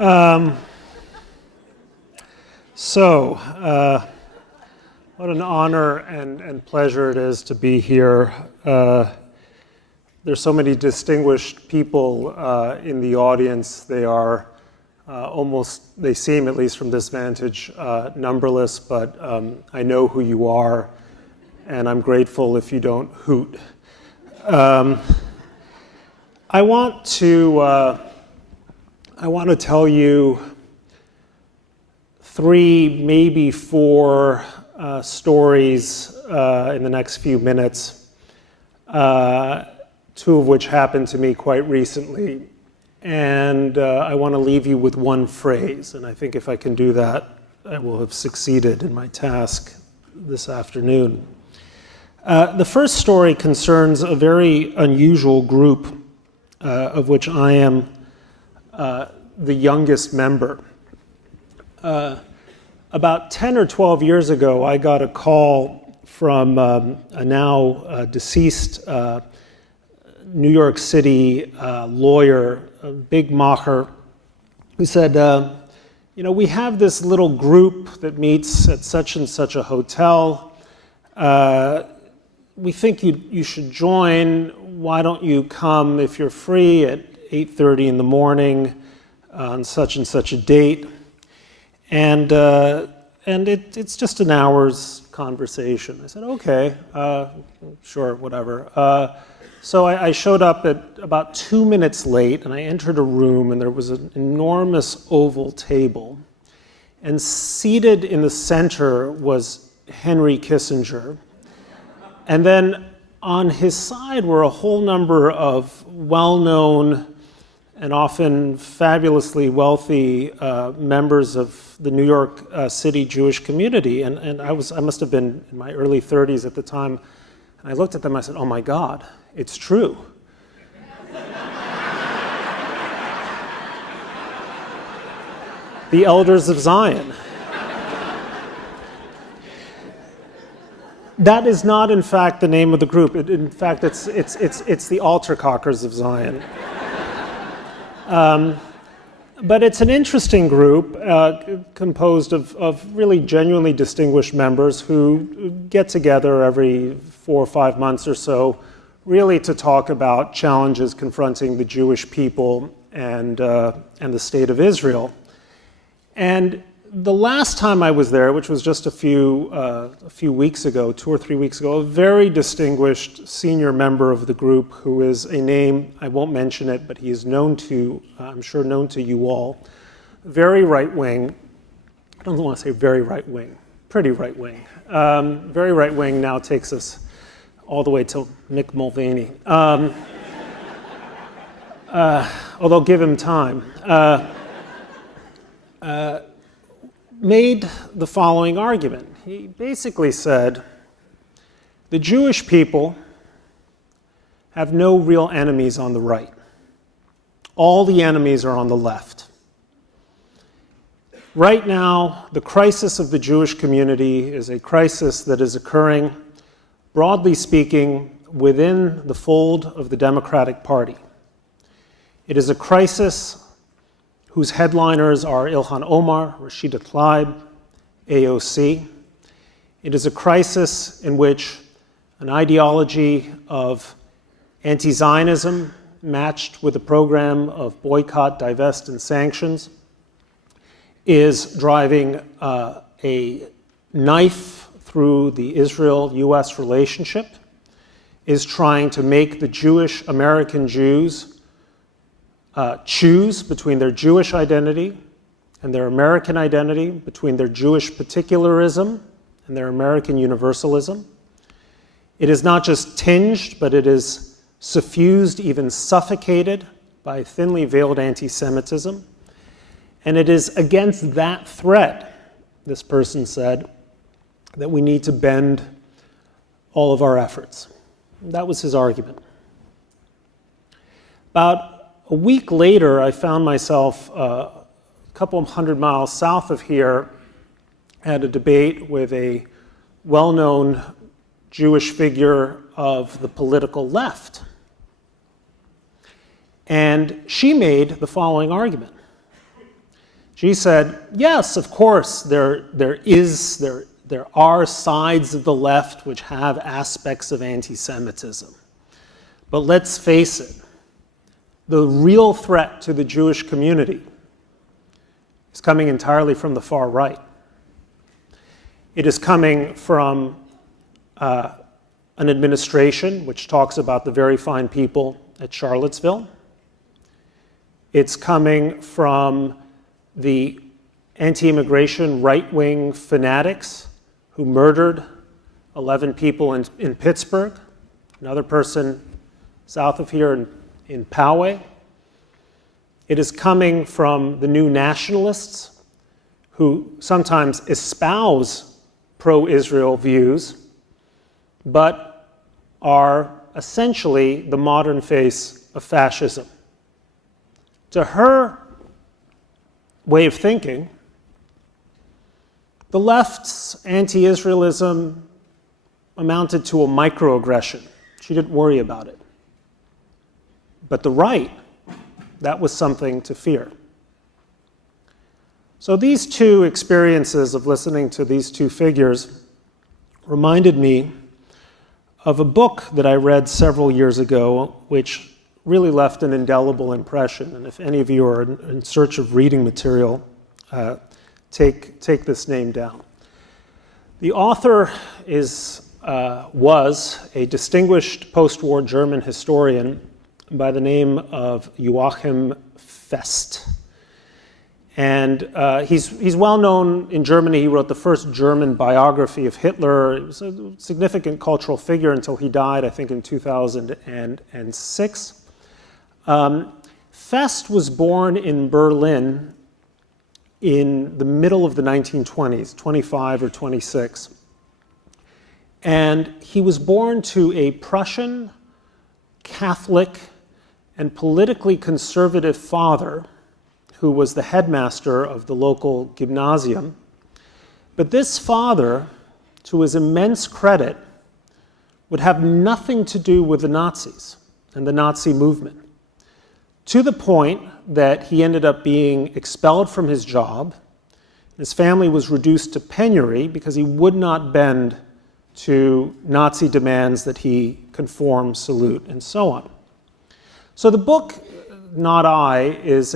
Um, what an honor and pleasure it is to be here. There's so many distinguished people in the audience. They are they seem, at least from this vantage, numberless, but I know who you are, and I'm grateful if you don't hoot. I want to tell you 3, maybe 4 stories in the next few minutes, 2 of which happened to me quite recently. And I want to leave you with one phrase, and I think if I can do that, I will have succeeded in my task this afternoon. The first story concerns a very unusual group of which I am the youngest member. About 10 or 12 years ago, I got a call from a now deceased New York City lawyer, a big macher, who said, we have this little group that meets at such and such a hotel. We think you should join. Why don't you come if you're free at 8:30 in the morning on such and such a date? And it's just an hour's conversation. I said, okay, sure, whatever. So I showed up at about 2 minutes late, and I entered a room, and there was an enormous oval table. And seated in the center was Henry Kissinger. And then on his side were a whole number of well-known and often fabulously wealthy members of the New York City Jewish community. And I must have been in my early 30s at the time. And I looked at them, I said, oh my God, it's true. The Elders of Zion. That is not, in fact, the name of the group. In fact, it's the Altercockers of Zion. But it's an interesting group composed of really genuinely distinguished members who get together every 4 or 5 months or so, really to talk about challenges confronting the Jewish people and the state of Israel. And the last time I was there, which was just a few weeks ago, 2 or 3 weeks ago, a very distinguished senior member of the group who is a name, I won't mention it, but he is known to, I'm sure known to you all, very right-wing. I don't want to say very right-wing, pretty right-wing. Very right-wing now takes us all the way to Mick Mulvaney. Although give him time. Made the following argument. He basically said, the Jewish people have no real enemies on the right. All the enemies are on the left. Right now, the crisis of the Jewish community is a crisis that is occurring, broadly speaking, within the fold of the Democratic Party. It is a crisis whose headliners are Ilhan Omar, Rashida Tlaib, AOC. It is a crisis in which an ideology of anti-Zionism matched with a program of boycott, divest, and sanctions is driving a knife through the Israel-US relationship, is trying to make the Jewish American Jews choose between their Jewish identity and their American identity, between their Jewish particularism and their American universalism. It is not just tinged, but it is suffused, even suffocated by thinly veiled anti-Semitism. And it is against that threat, this person said, that we need to bend all of our efforts. That was his argument. About a week later, I found myself a couple of 100 miles south of here at a debate with a well-known Jewish figure of the political left. And she made the following argument. She said, yes, of course, there are sides of the left which have aspects of anti-Semitism. But let's face it, the real threat to the Jewish community is coming entirely from the far right. It is coming from an administration which talks about the very fine people at Charlottesville. It's coming from the anti-immigration right-wing fanatics who murdered 11 people in Pittsburgh, another person south of here in Poway. It is coming from the new nationalists who sometimes espouse pro-Israel views, but are essentially the modern face of fascism. To her way of thinking, the left's anti-Israelism amounted to a microaggression. She didn't worry about it. But the right, that was something to fear. So these two experiences of listening to these two figures reminded me of a book that I read several years ago, which really left an indelible impression. And if any of you are in search of reading material, take this name down. The author was a distinguished post-war German historian by the name of Joachim Fest. And he's well known in Germany. He wrote the first German biography of Hitler. He was a significant cultural figure until he died, I think, in 2006. Fest was born in Berlin in the middle of the 1920s, 25 or 26. And he was born to a Prussian, Catholic, and politically conservative father who was the headmaster of the local gymnasium. But this father, to his immense credit, would have nothing to do with the Nazis and the Nazi movement, to the point that he ended up being expelled from his job. His family was reduced to penury because he would not bend to Nazi demands that he conform, salute, and so on. So the book, Not I, is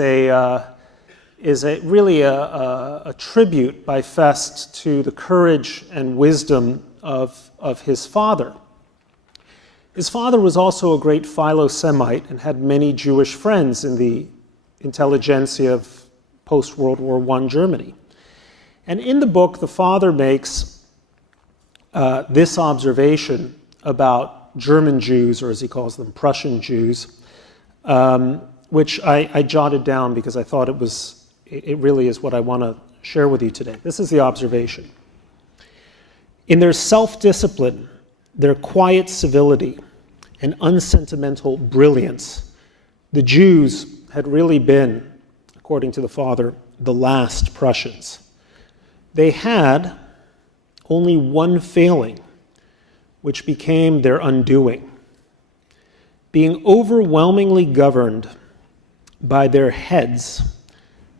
really a tribute by Fest to the courage and wisdom of his father. His father was also a great Philo-Semite and had many Jewish friends in the intelligentsia of post-World War I Germany. And in the book, the father makes this observation about German Jews, or as he calls them, Prussian Jews, which I jotted down because I thought it really is what I want to share with you today. This is the observation. In their self-discipline, their quiet civility, and unsentimental brilliance, the Jews had really been, according to the father, the last Prussians. They had only one failing, which became their undoing. Being overwhelmingly governed by their heads,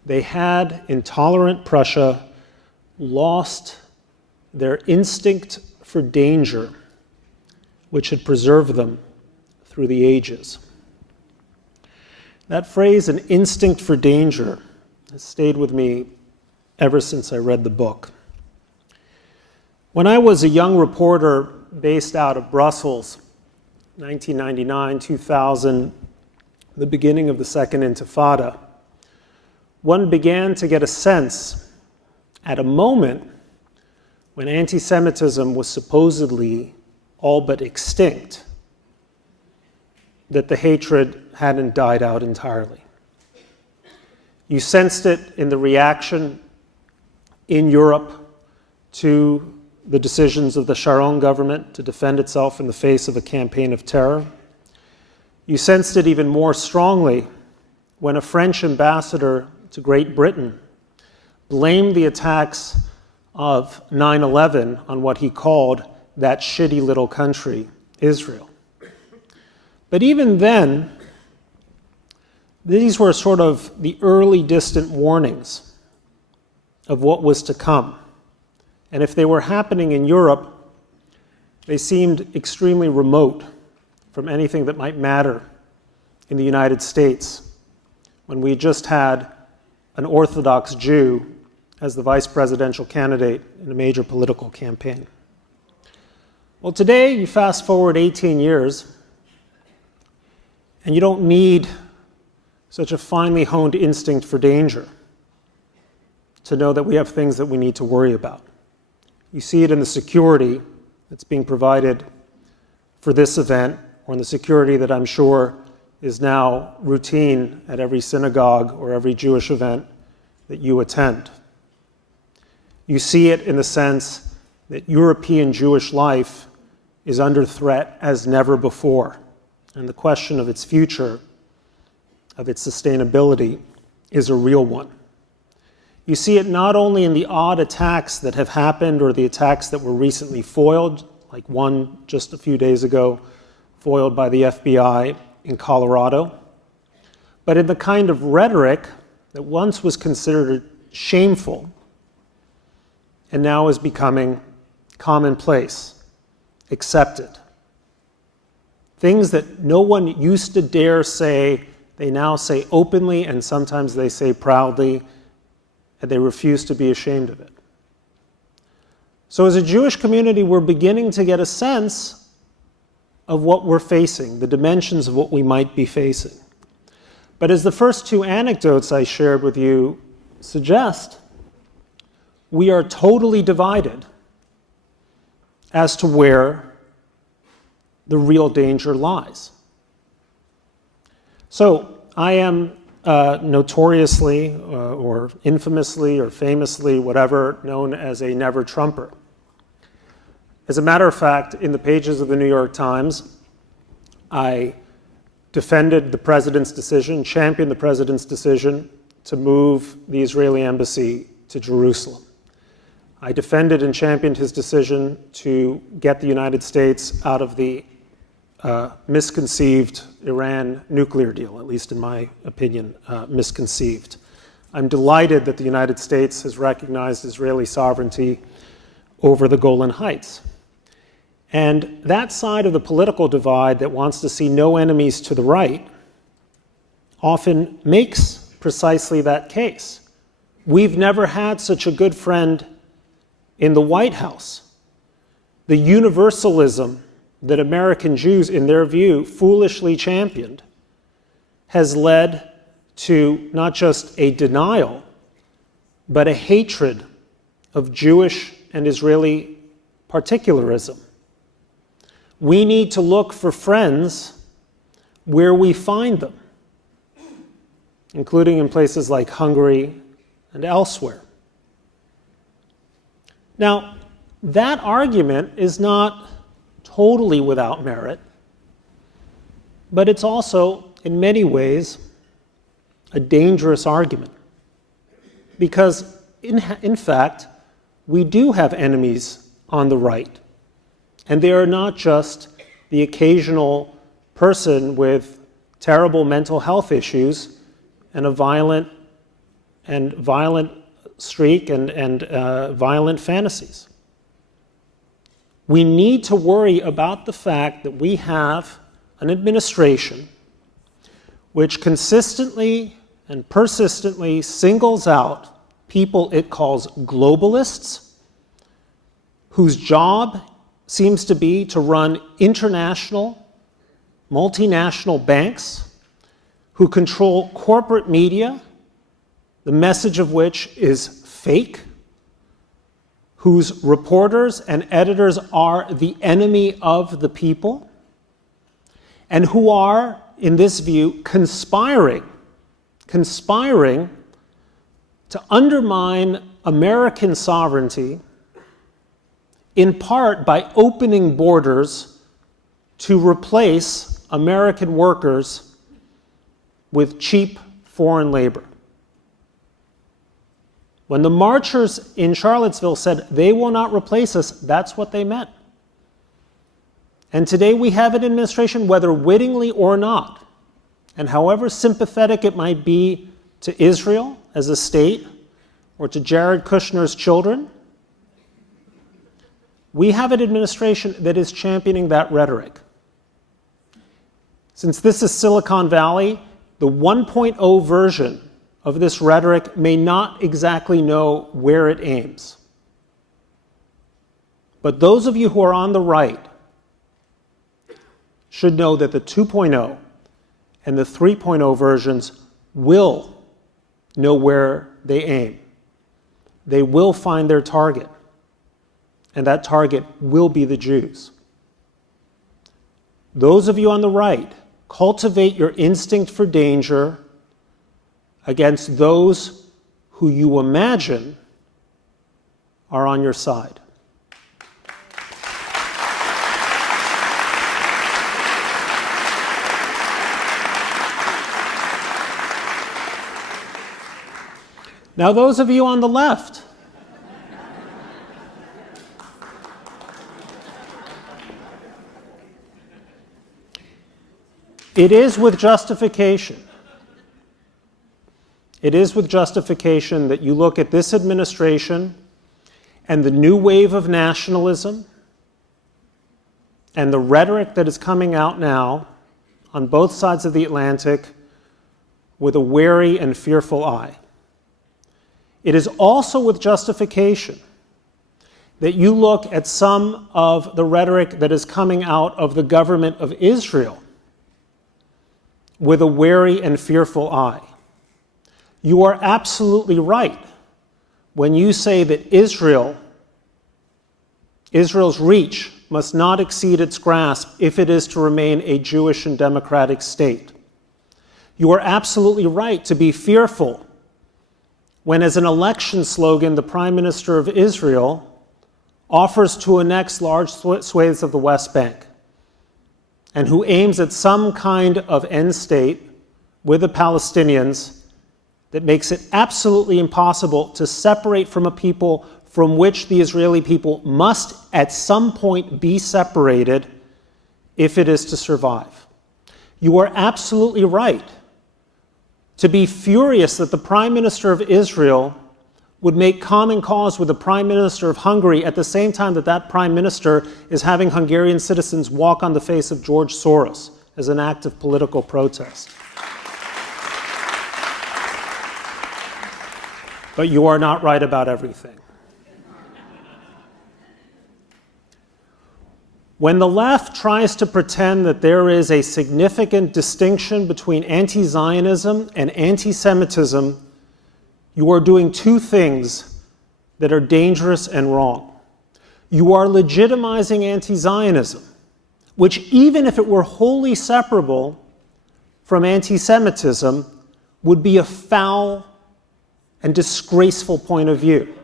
they had, in tolerant Prussia, lost their instinct for danger, which had preserved them through the ages. That phrase, an instinct for danger, has stayed with me ever since I read the book. When I was a young reporter based out of Brussels, 1999, 2000, the beginning of the Second Intifada, one began to get a sense at a moment when anti-Semitism was supposedly all but extinct, that the hatred hadn't died out entirely. You sensed it in the reaction in Europe to the decisions of the Sharon government to defend itself in the face of a campaign of terror. You sensed it even more strongly when a French ambassador to Great Britain blamed the attacks of 9/11 on what he called that shitty little country, Israel. But even then, these were sort of the early distant warnings of what was to come. And if they were happening in Europe, they seemed extremely remote from anything that might matter in the United States, when we just had an Orthodox Jew as the vice presidential candidate in a major political campaign. Well, today, you fast forward 18 years, and you don't need such a finely honed instinct for danger to know that we have things that we need to worry about. You see it in the security that's being provided for this event, or in the security that I'm sure is now routine at every synagogue or every Jewish event that you attend. You see it in the sense that European Jewish life is under threat as never before, and the question of its future, of its sustainability, is a real one. You see it not only in the odd attacks that have happened or the attacks that were recently foiled, like one just a few days ago, foiled by the FBI in Colorado, but in the kind of rhetoric that once was considered shameful and now is becoming commonplace, accepted. Things that no one used to dare say, they now say openly, and sometimes they say proudly, and they refuse to be ashamed of it. So as a Jewish community, we're beginning to get a sense of what we're facing, the dimensions of what we might be facing. But as the first two anecdotes I shared with you suggest, we are totally divided as to where the real danger lies. So I am notoriously or infamously or famously, whatever, known as a never-Trumper. As a matter of fact, in the pages of the New York Times, I defended the president's decision, championed the president's decision to move the Israeli embassy to Jerusalem. I defended and championed his decision to get the United States out of the misconceived Iran nuclear deal, at least in my opinion, misconceived. I'm delighted that the United States has recognized Israeli sovereignty over the Golan Heights. And that side of the political divide that wants to see no enemies to the right often makes precisely that case. We've never had such a good friend in the White House. The universalism that American Jews, in their view, foolishly championed has led to not just a denial, but a hatred of Jewish and Israeli particularism. We need to look for friends where we find them, including in places like Hungary and elsewhere. Now, that argument is not totally without merit, but it's also, in many ways, a dangerous argument. Because, in fact, we do have enemies on the right. And they are not just the occasional person with terrible mental health issues and a violent streak and violent fantasies. We need to worry about the fact that we have an administration which consistently and persistently singles out people it calls globalists, whose job seems to be to run international, multinational banks, who control corporate media, the message of which is fake, whose reporters and editors are the enemy of the people, and who are, in this view, conspiring to undermine American sovereignty, in part by opening borders to replace American workers with cheap foreign labor. When the marchers in Charlottesville said they will not replace us, that's what they meant. And today we have an administration, whether wittingly or not, and however sympathetic it might be to Israel as a state, or to Jared Kushner's children. We have an administration that is championing that rhetoric. Since this is Silicon Valley, the 1.0 version of this rhetoric may not exactly know where it aims. But those of you who are on the right should know that the 2.0 and the 3.0 versions will know where they aim. They will find their target, and that target will be the Jews. Those of you on the right, cultivate your instinct for danger against those who you imagine are on your side. Now, those of you on the left, it is with justification. It is with justification that you look at this administration and the new wave of nationalism and the rhetoric that is coming out now on both sides of the Atlantic with a wary and fearful eye. It is also with justification that you look at some of the rhetoric that is coming out of the government of Israel with a wary and fearful eye. You are absolutely right when you say that Israel's reach must not exceed its grasp if it is to remain a Jewish and democratic state. You are absolutely right to be fearful when, as an election slogan, the Prime Minister of Israel offers to annex large swathes of the West Bank, and who aims at some kind of end state with the Palestinians that makes it absolutely impossible to separate from a people from which the Israeli people must at some point be separated if it is to survive. You are absolutely right to be furious that the Prime Minister of Israel would make common cause with the Prime Minister of Hungary at the same time that that Prime Minister is having Hungarian citizens walk on the face of George Soros as an act of political protest. But you are not right about everything. When the left tries to pretend that there is a significant distinction between anti-Zionism and anti-Semitism, you are doing two things that are dangerous and wrong. You are legitimizing anti-Zionism, which, even if it were wholly separable from anti-Semitism, would be a foul and disgraceful point of view.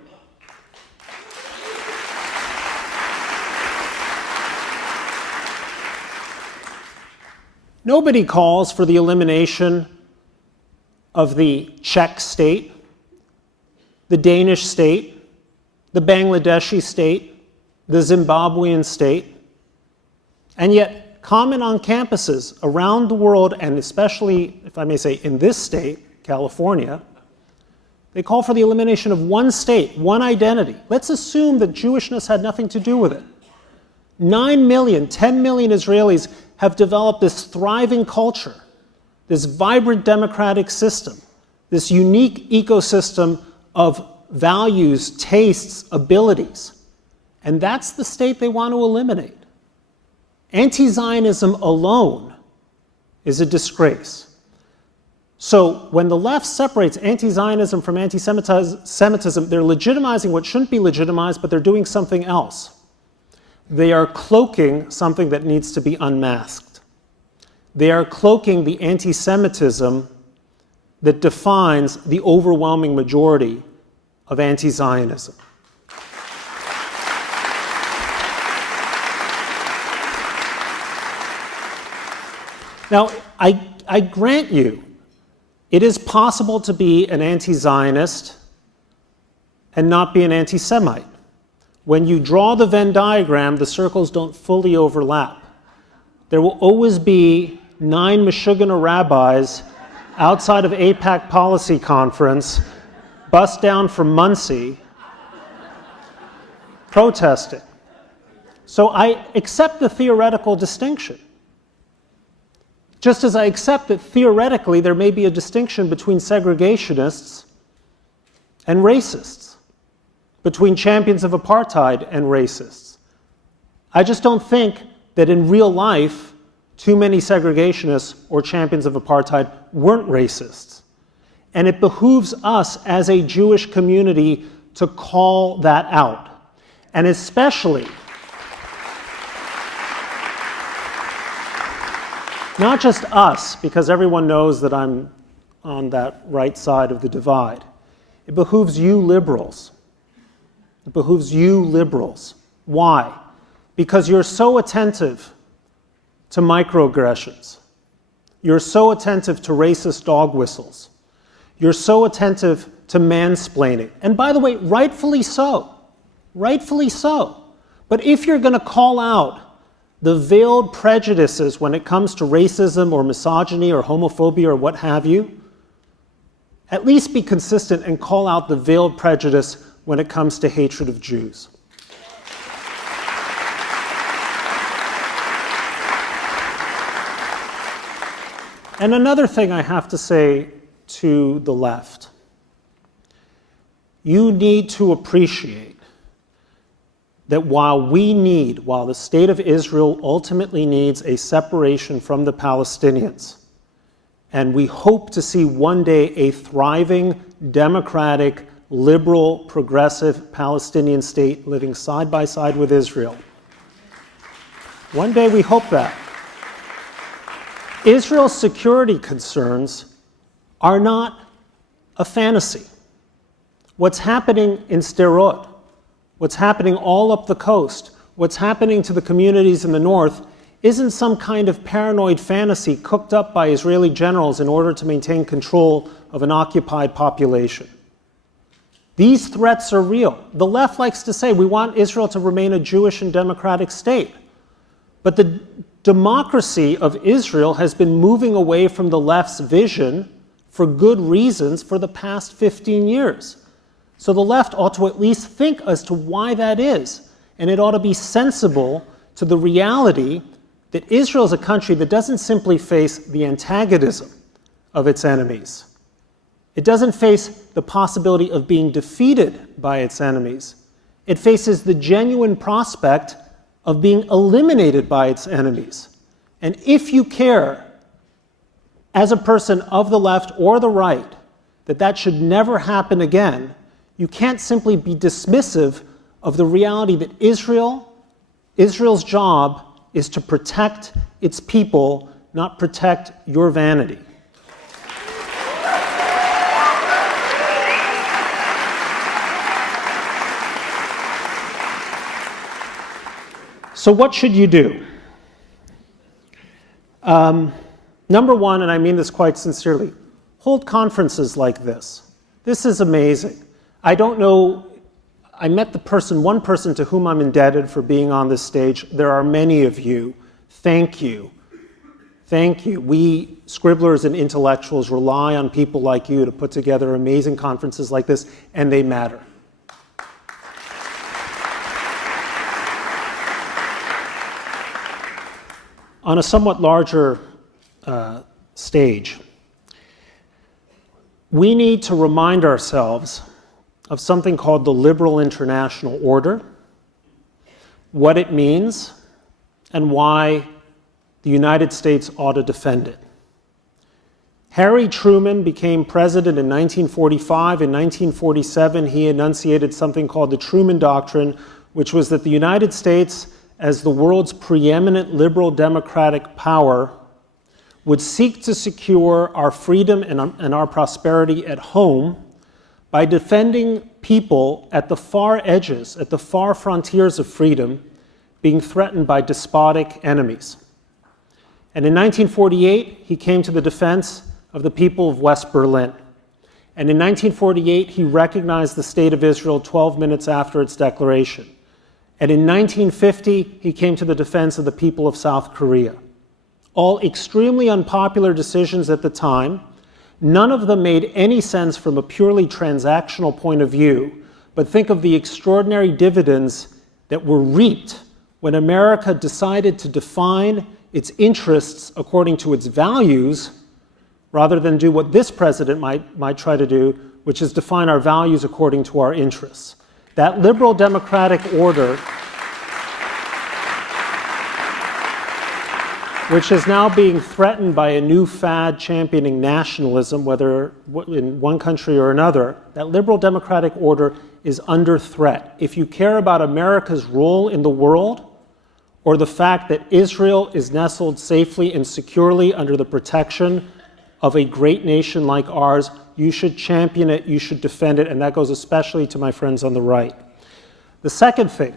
Nobody calls for the elimination of the Czech state, the Danish state, the Bangladeshi state, the Zimbabwean state, and yet common on campuses around the world, and especially, if I may say, in this state, California, they call for the elimination of one state, one identity. Let's assume that Jewishness had nothing to do with it. 9 million, 10 million Israelis have developed this thriving culture, this vibrant democratic system, this unique ecosystem of values, tastes, abilities. And that's the state they want to eliminate. Anti-Zionism alone is a disgrace. So when the left separates anti-Zionism from anti-Semitism, they're legitimizing what shouldn't be legitimized, but they're doing something else. They are cloaking something that needs to be unmasked. They are cloaking the anti-Semitism that defines the overwhelming majority of anti-Zionism. Now, I grant you, it is possible to be an anti-Zionist and not be an anti-Semite. When you draw the Venn diagram, the circles don't fully overlap. There will always be 9 Meshuggah rabbis outside of AIPAC policy conference bus down from Muncie protesting. So I accept the theoretical distinction. Just as I accept that theoretically there may be a distinction between segregationists and racists, between champions of apartheid and racists. I just don't think that in real life too many segregationists or champions of apartheid weren't racists. And it behooves us as a Jewish community to call that out. And especially, not just us, because everyone knows that I'm on that right side of the divide. It behooves you liberals. It behooves you liberals. Why? Because you're so attentive to microaggressions. You're so attentive to racist dog whistles. You're so attentive to mansplaining. And by the way, rightfully so. Rightfully so. But if you're going to call out the veiled prejudices when it comes to racism or misogyny or homophobia or what have you, at least be consistent and call out the veiled prejudice when it comes to hatred of Jews. And another thing I have to say to the left. You need to appreciate that while the state of Israel ultimately needs a separation from the Palestinians, and we hope to see one day a thriving, democratic, liberal, progressive Palestinian state living side by side with Israel. One day we hope that. Israel's security concerns are not a fantasy. What's happening in Sderot, what's happening all up the coast, what's happening to the communities in the north isn't some kind of paranoid fantasy cooked up by Israeli generals in order to maintain control of an occupied population. These threats are real. The left likes to say we want Israel to remain a Jewish and democratic state. But the democracy of Israel has been moving away from the left's vision for good reasons for the past 15 years. So the left ought to at least think as to why that is. And it ought to be sensible to the reality that Israel is a country that doesn't simply face the antagonism of its enemies. It doesn't face the possibility of being defeated by its enemies. It faces the genuine prospect of being eliminated by its enemies. And if you care, as a person of the left or the right, that that should never happen again, you can't simply be dismissive of the reality that Israel's job is to protect its people, not protect your vanity. So what should you do? Number one, and I mean this quite sincerely, hold conferences like this. This is amazing. I don't know, I met one person to whom I'm indebted for being on this stage. There are many of you. Thank you. Thank you. We scribblers and intellectuals rely on people like you to put together amazing conferences like this, and they matter. On a somewhat larger stage, we need to remind ourselves of something called the liberal international order, what it means, and why the United States ought to defend it. Harry Truman became president in 1945. In 1947, he enunciated something called the Truman Doctrine, which was that the United States, as the world's preeminent liberal democratic power, would seek to secure our freedom and our prosperity at home by defending people at the far edges, at the far frontiers of freedom, being threatened by despotic enemies. And in 1948, he came to the defense of the people of West Berlin. And in 1948, he recognized the State of Israel 12 minutes after its declaration. And in 1950, he came to the defense of the people of South Korea. All extremely unpopular decisions at the time, None of them made any sense from a purely transactional point of view, but think of the extraordinary dividends that were reaped when America decided to define its interests according to its values, rather than do what this president might try to do, which is define our values according to our interests. That liberal democratic order, which is now being threatened by a new fad championing nationalism, whether in one country or another, that liberal democratic order is under threat. If you care about America's role in the world, or the fact that Israel is nestled safely and securely under the protection of a great nation like ours, you should champion it, you should defend it, and that goes especially to my friends on the right. The second thing,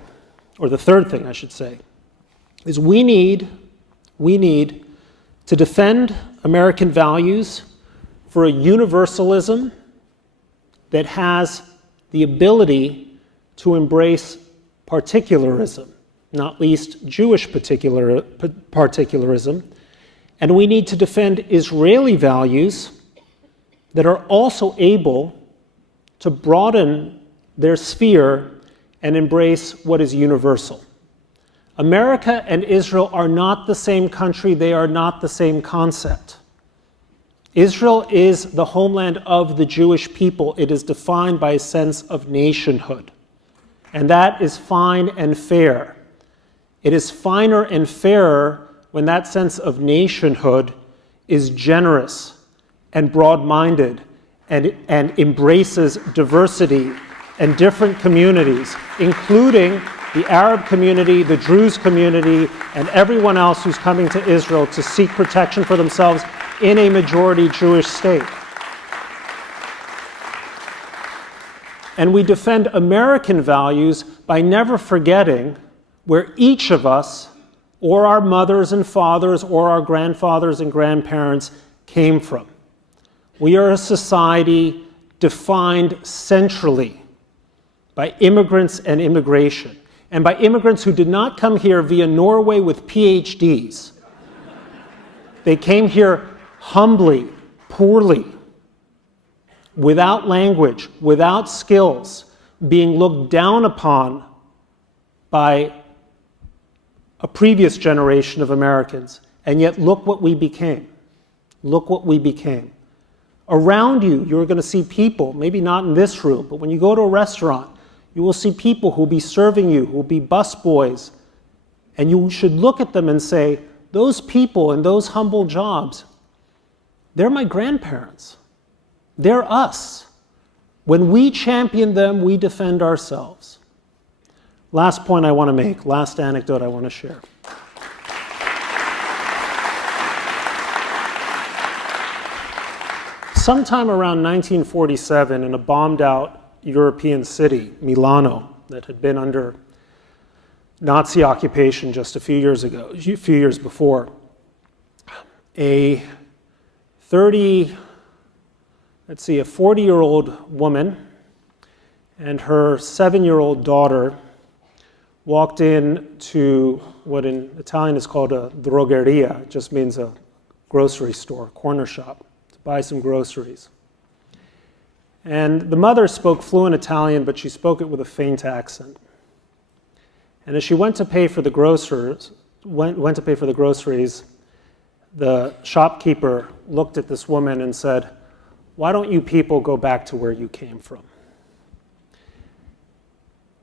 or the third thing I should say, is we need to defend American values for a universalism that has the ability to embrace particularism, not least Jewish particularism, and we need to defend Israeli values that are also able to broaden their sphere and embrace what is universal. America and Israel are not the same country, they are not the same concept. Israel is the homeland of the Jewish people. It is defined by a sense of nationhood, and that is fine and fair. It is finer and fairer when that sense of nationhood is generous and broad-minded and embraces diversity and different communities, including the Arab community, the Druze community, and everyone else who's coming to Israel to seek protection for themselves in a majority Jewish state. And we defend American values by never forgetting where each of us, or our mothers and fathers, or our grandfathers and grandparents came from. We are a society defined centrally by immigrants and immigration, and by immigrants who did not come here via Norway with PhDs. They came here humbly, poorly, without language, without skills, being looked down upon by a previous generation of Americans. And yet look what we became. Look what we became. Around you, you're going to see people, maybe not in this room, but when you go to a restaurant, you will see people who will be serving you, who will be busboys, and you should look at them and say, those people in those humble jobs, they're my grandparents. They're us. When we champion them, we defend ourselves. Last point I want to make, last anecdote I want to share. Sometime around 1947, in a bombed-out European city, Milano, that had been under Nazi occupation just a few years before, a 40-year-old woman and her 7-year-old daughter walked in to what in Italian is called a drogheria. It just means a grocery store, corner shop, to buy some groceries. And the mother spoke fluent Italian, but she spoke it with a faint accent. And as she went to pay for the groceries, the shopkeeper looked at this woman and said, "Why don't you people go back to where you came from?"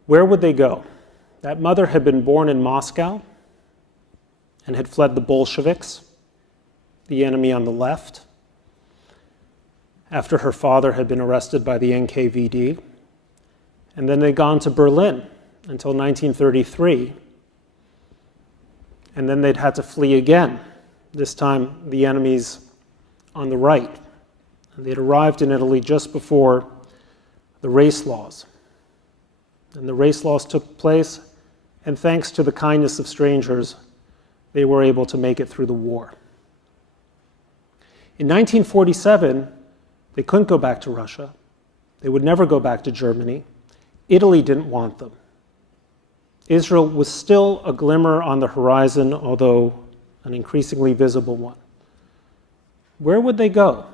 Where would they go? That mother had been born in Moscow and had fled the Bolsheviks, the enemy on the left, after her father had been arrested by the NKVD. And then they'd gone to Berlin until 1933. And then they'd had to flee again, this time the enemies on the right. And they'd arrived in Italy just before the race laws. And the race laws took place, and thanks to the kindness of strangers, they were able to make it through the war. In 1947, they couldn't go back to Russia. They would never go back to Germany. Italy didn't want them. Israel was still a glimmer on the horizon, although an increasingly visible one. Where would they go?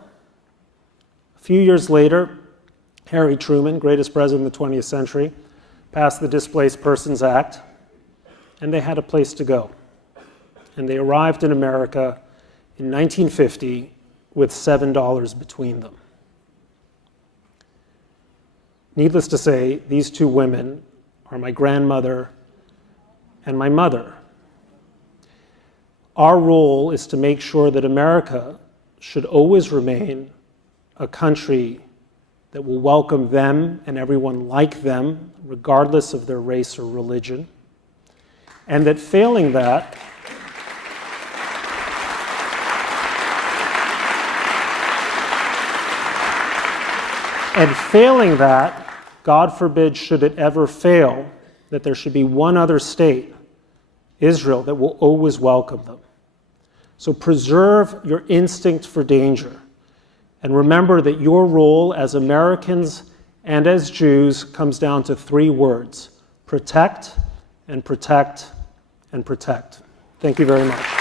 few years later, Harry Truman, greatest president of the 20th century, passed the Displaced Persons Act, and they had a place to go. And they arrived in America in 1950 with $7 between them. Needless to say, these two women are my grandmother and my mother. Our role is to make sure that America should always remain a country that will welcome them and everyone like them, regardless of their race or religion, and that failing that, God forbid, should it ever fail, that there should be one other state, Israel, that will always welcome them. So preserve your instinct for danger, and remember that your role as Americans and as Jews comes down to 3 words: protect and protect and protect. Thank you very much.